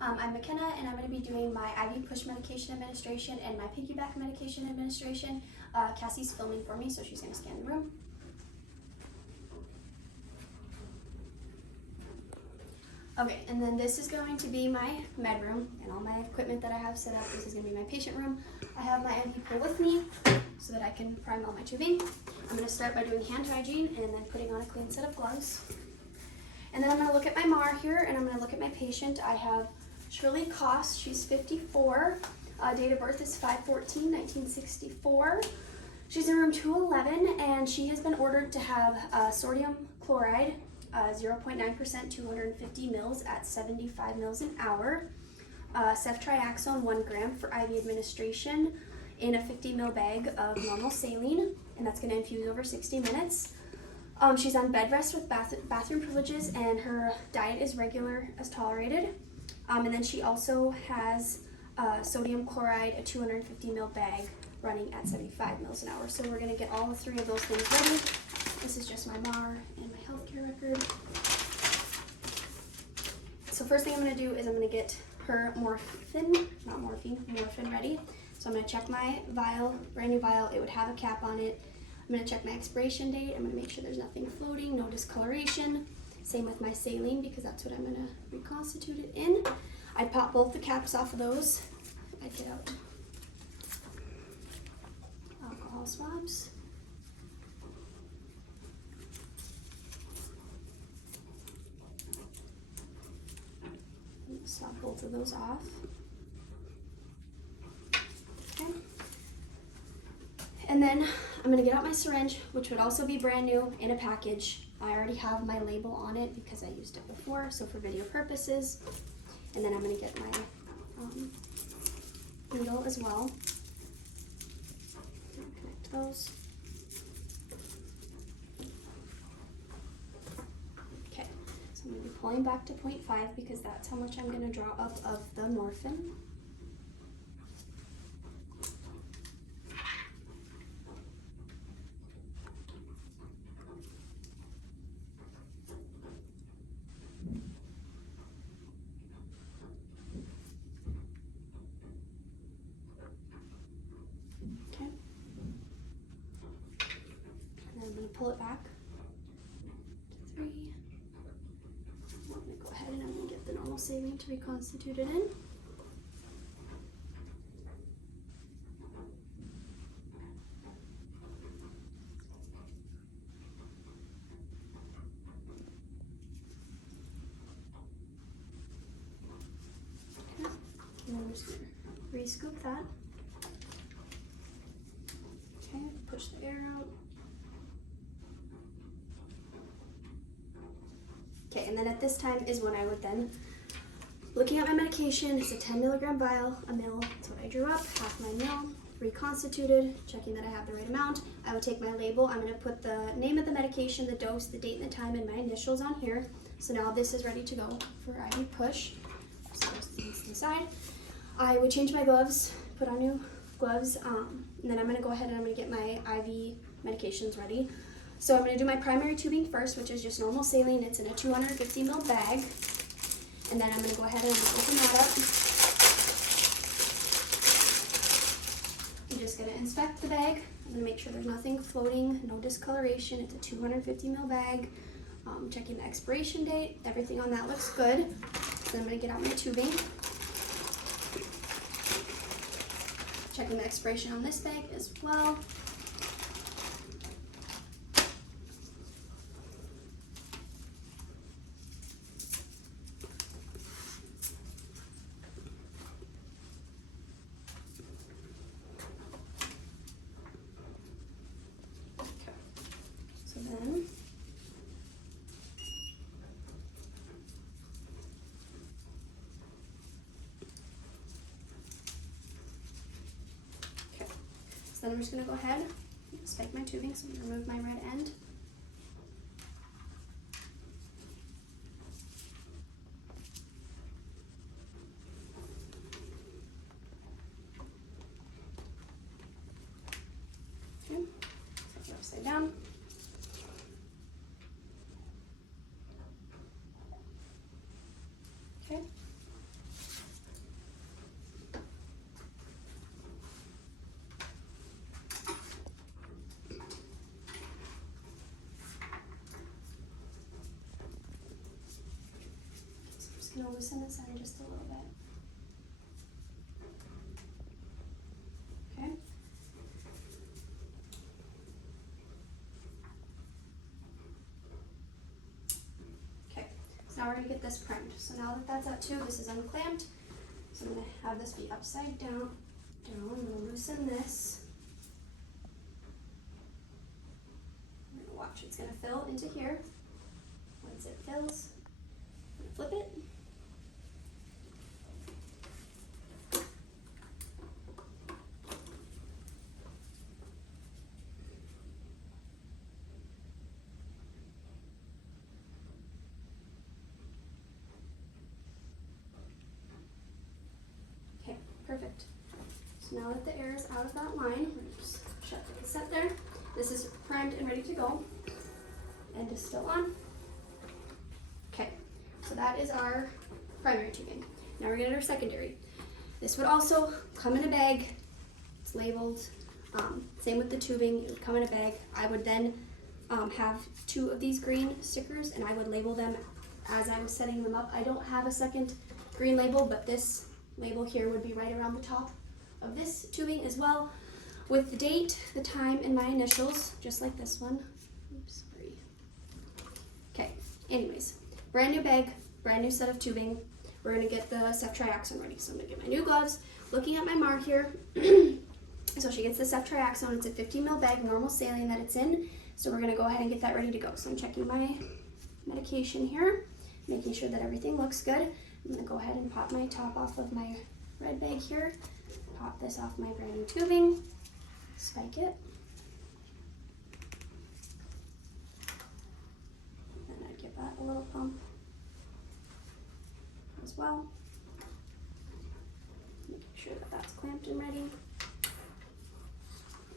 I'm McKenna, and I'm going to be doing my IV push medication administration and my piggyback medication administration. Cassie's filming for me, so she's going to scan the room. Okay, and then this is going to be my med room and all my equipment that I have set up. This is going to be my patient room. I have my IV pole with me so that I can prime all my tubing. I'm going to start by doing hand hygiene and then putting on a clean set of gloves. And then I'm going to look at my MAR here, and I'm going to look at my patient. I have Shirley Koss. She's 54. Date of birth is 5/14/1964. She's in room 211, and she has been ordered to have sodium chloride, 0.9%, 250 mils at 75 mils an hour. Ceftriaxone 1 gram for IV administration in a 50 ml bag of normal saline, and that's going to infuse over 60 minutes. She's on bed rest with bathroom privileges, and her diet is regular as tolerated. And then she also has sodium chloride, a 250 ml bag running at 75 mils an hour. So we're going to get all three of those things ready. This is just my MAR and my healthcare record. So first thing I'm going to do is I'm going to get her morphine ready. So I'm going to check my vial, brand new vial. It would have a cap on it. I'm going to check my expiration date. I'm going to make sure there's nothing floating, no discoloration. Same with my saline, because that's what I'm going to reconstitute it in. I'd pop both the caps off of those. I'd get out alcohol swabs. Swap both of those off. Okay. And then I'm gonna get out my syringe, which would also be brand new in a package. I already have my label on it because I used it before, so for video purposes. And then I'm gonna get my needle as well. Connect those. Okay, so I'm gonna be pulling back to 0.5 because that's how much I'm gonna draw up of the morphine. Pull it back to 3. I'm going to go ahead and I'm going to get the normal saline to reconstitute it in. Okay. And then I'm just going to re-scoop that. Okay, push the air out. Okay, and then at this time is when I would then, looking at my medication, it's a 10 milligram vial, a mil, that's what I drew up, half my mil, reconstituted, checking that I have the right amount. I would take my label, I'm gonna put the name of the medication, the dose, the date and the time, and my initials on here. So now this is ready to go for IV push. So those things to the side. I would change my gloves, put on new gloves, and then I'm gonna go ahead and I'm gonna get my IV medications ready. So I'm going to do my primary tubing first, which is just normal saline. It's in a 250 ml bag. And then I'm going to go ahead and open that up. I'm just going to inspect the bag. I'm going to make sure there's nothing floating, no discoloration. It's a 250 ml bag. Checking the expiration date. Everything on that looks good. So I'm going to get out my tubing. Checking the expiration on this bag as well. So then I'm just going to go ahead and spike my tubing, so I'm going to remove my red end. Okay, set it upside down. Okay. just going to loosen this end just a little bit. Okay. Okay, so now we're going to get this primed. So now that that's up too, this is unclamped. So I'm going to have this be upside down. I'm going to loosen this. I'm going to watch, it's going to fill into here. Once it fills, I'm going to flip it. Okay, perfect. So now that the air is out of that line, we're going to just shut the cassette there. This is primed and ready to go. End is still on. Okay, so that is our primary tubing. Now we're gonna get our secondary. This would also come in a bag. It's labeled. Same with the tubing, it would come in a bag. I would then have 2 of these green stickers and I would label them as I'm setting them up. I don't have a second green label, but this label here would be right around the top of this tubing as well, with the date, the time, and my initials, just like this one. Oops, sorry. Okay, anyways, brand new bag, brand new set of tubing. We're gonna get the ceftriaxone ready. So I'm gonna get my new gloves, looking at my Mar here. So she gets the ceftriaxone, it's a 50 ml bag, normal saline that it's in. So we're gonna go ahead and get that ready to go. So I'm checking my medication here, making sure that everything looks good. I'm gonna go ahead and pop my top off of my red bag here, pop this off my brand new tubing, spike it. Then I'd give that a little pump as well. Making sure that that's clamped and ready.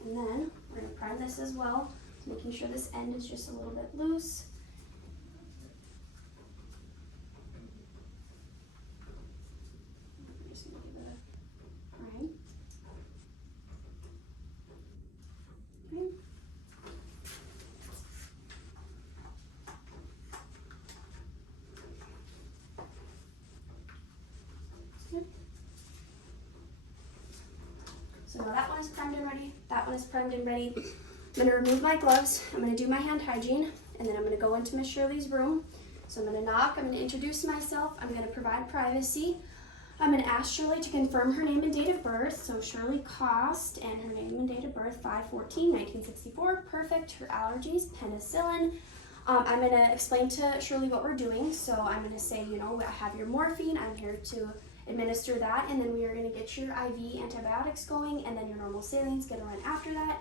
And then we're going to prime this as well, making sure this end is just a little bit loose. I'm just going to give it a prime. Okay. So now that one is primed and ready, that one is primed and ready. I'm going to remove my gloves, I'm going to do my hand hygiene, and then I'm going to go into Miss Shirley's room. So I'm going to knock, I'm going to introduce myself, I'm going to provide privacy. I'm going to ask Shirley to confirm her name and date of birth. So Shirley Cost, and her name and date of birth, 5/14/1964, perfect. Her allergies, penicillin. I'm going to explain to Shirley what we're doing. So I'm going to say, you know, I have your morphine, I'm here to administer that, and then we are going to get your IV antibiotics going, and then your normal saline's going to run after that.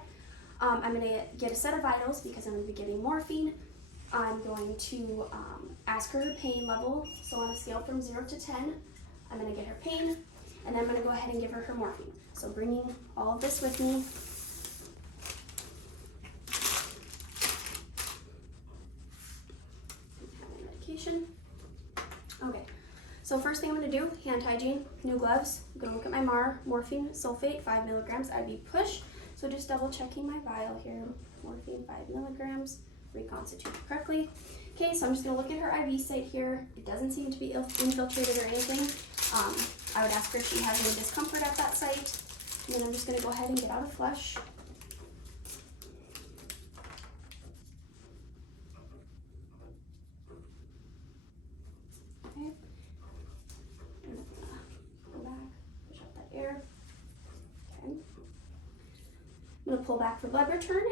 I'm going to get a set of vitals because I'm going to be giving morphine. I'm going to ask her her pain level. So on a scale from 0 to 10, I'm going to get her pain, and then I'm going to go ahead and give her her morphine. So bringing all of this with me. Medication. Okay. So first thing I'm going to do, hand hygiene, new gloves. I'm going to look at my morphine sulfate, 5 milligrams IV push. So just double checking my vial here. Morphine 5 milligrams, reconstituted correctly. Okay, so I'm just going to look at her IV site here. It doesn't seem to be infiltrated or anything. I would ask her if she has any discomfort at that site. And then I'm just going to go ahead and get out a flush. Okay. And I'm going to pull back, push out that air. Okay. I'm going to pull back for blood return,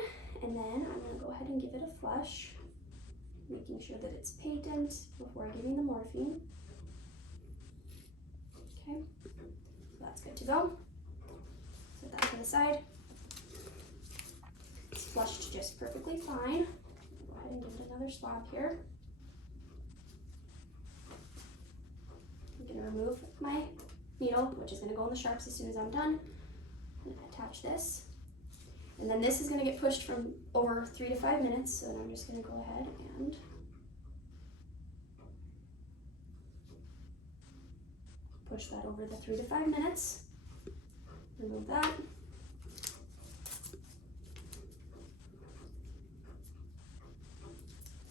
and then I'm going to go ahead and give it a flush, making sure that it's patent before giving the morphine. Okay, so that's good to go. Set that to the side. It's flushed just perfectly fine. Go ahead and give it another swab here. I'm going to remove my needle, which is going to go in the sharps as soon as I'm done. I'm going to attach this. And then this is going to get pushed from over 3 to 5 minutes. So then I'm just going to go ahead and push that over the 3 to 5 minutes. Remove that.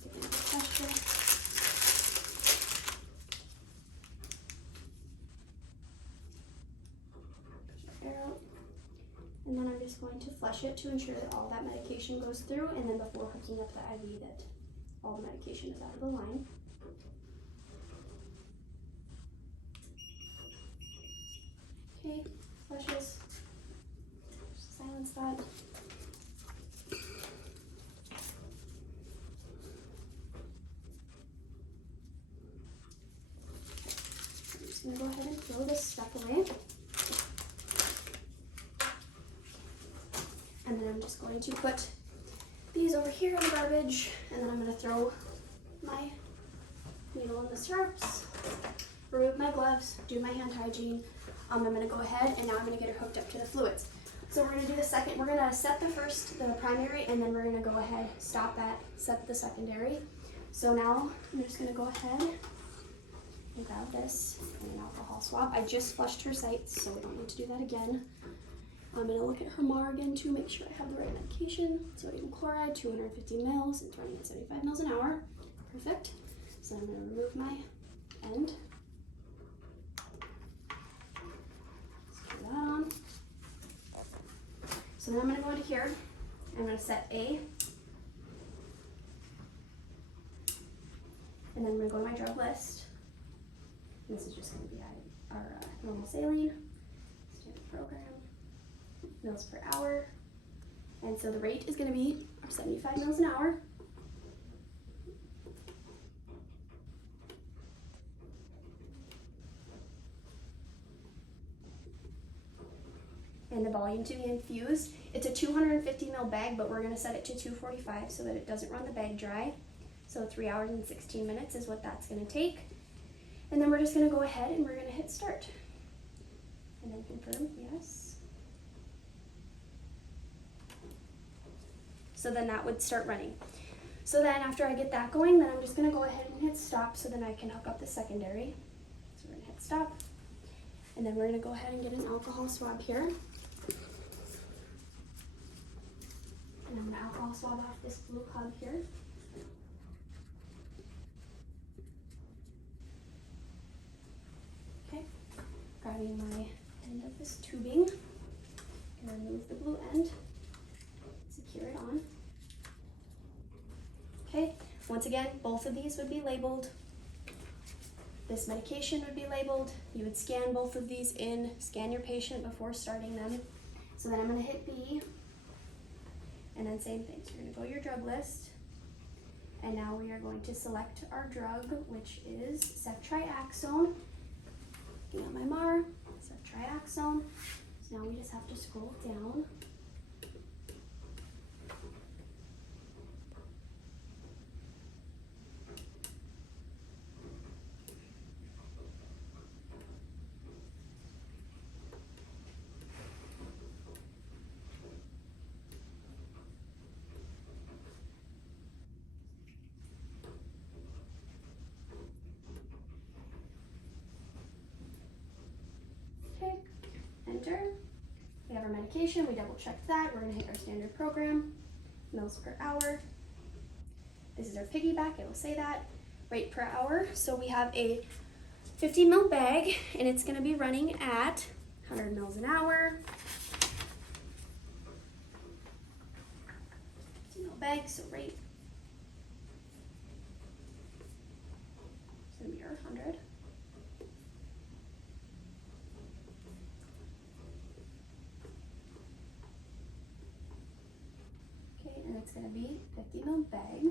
Give it a pressure. just going to flush it to ensure that all that medication goes through, and then before hooking up the IV that all the medication is out of the line. Okay, flushes. Just silence that. I'm just going to go ahead and throw this stuff away. And then I'm just going to put these over here in the garbage, and then I'm going to throw my needle in the syrups, remove my gloves, do my hand hygiene. I'm going to go ahead and now I'm going to get her hooked up to the fluids. So we're going to do the second, we're going to set the primary, and then we're going to go ahead, stop that, set the secondary. So now I'm just going to go ahead and grab this and an alcohol swab. I just flushed her sites, so we don't need to do that again. I'm going to look at her MAR again to make sure I have the right medication. Sodium chloride, 250 mils, and running at 75 mils an hour. Perfect. So I'm going to remove my end. Screw that on. So then I'm going to go into here. I'm going to set A. And then I'm going to go to my drug list. And this is just going to be our normal saline, standard program, mils per hour. And so the rate is going to be 75 mils an hour. And the volume to be infused, it's a 250 ml bag, but we're going to set it to 245 so that it doesn't run the bag dry. So 3 hours and 16 minutes is what that's going to take. And then we're just going to go ahead and we're going to hit start. And then confirm, yes. So then that would start running. So then after I get that going, then I'm just going to go ahead and hit stop so then I can hook up the secondary. So we're going to hit stop. And then we're going to go ahead and get an alcohol swab here. And I'm going to alcohol swab off this blue hub here. Okay, grabbing my end of this tubing, and remove the blue end, secure it on. Okay, once again, both of these would be labeled. This medication would be labeled. You would scan both of these in, scan your patient before starting them. So then I'm going to hit B, and then same thing. So you're going to go to your drug list, and now we are going to select our drug, which is ceftriaxone. Looking at my MAR, ceftriaxone. So now we just have to scroll down. Okay, enter. We have our medication, we double checked that. We're gonna hit our standard program, mils per hour. This is our piggyback, it will say that. Rate per hour, so we have a 50 ml bag and it's gonna be running at 100 mils an hour. 50 ml bag, so rate. It's gonna be our 100. And it's going to be 50 ml bag.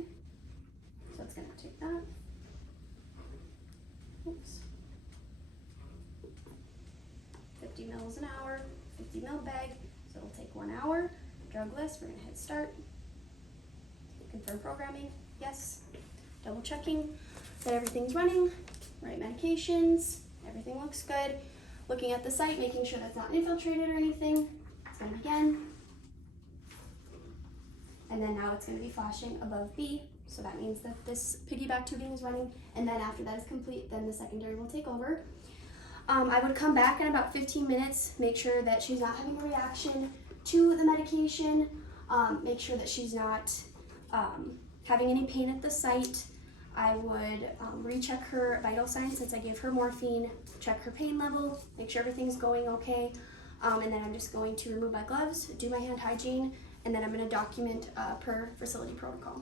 So it's going to take that. Oops. 50 mils an hour, 50 ml bag. So it'll take 1 hour. Drug list, we're going to hit start. Confirm programming, yes. Double checking that everything's running. Right medications, everything looks good. Looking at the site, making sure that's not infiltrated or anything. It's going to begin. And then now it's going to be flashing above B, so that means that this piggyback tubing is running, and then after that is complete, then the secondary will take over. I would come back in about 15 minutes, make sure that she's not having a reaction to the medication, make sure that she's not having any pain at the site. I would recheck her vital signs since I gave her morphine, check her pain level, make sure everything's going okay. And then I'm just going to remove my gloves, do my hand hygiene, and then I'm going to document per facility protocol.